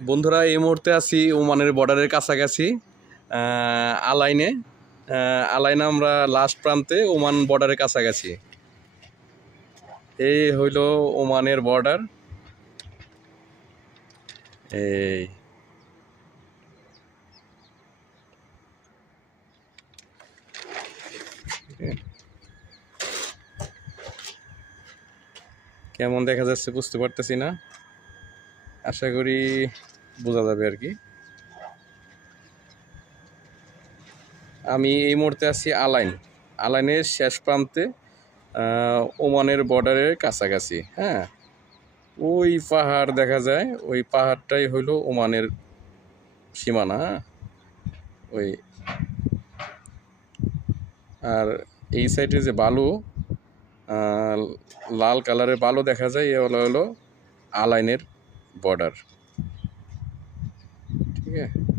বন্ধুরা এই মুহূর্তে আছি ওমানের বর্ডারের কাছাকাছি আলাইনে। আলাইনে আমরা লাস্ট প্রান্তে ওমান বর্ডারের কাছাকাছি। এই হইল ওমানের বর্ডার। এই কেমন দেখা যাচ্ছে বুঝতে পারতেছি না, আশা করি বোঝা যাবে আর কি। আমি এই মুহূর্তে আছি আলাইনের শেষ প্রান্তে, ওমানের বর্ডারের কাছাকাছি। হ্যাঁ, ওই পাহাড় দেখা যায়, ওই পাহাড়টাই হইল ওমানের সীমানা। ওই আর এই সাইডে যে বালু, লাল কালারের বালু দেখা যায়, এ হলো আলাইনের বর্ডার। ঠিক আছে।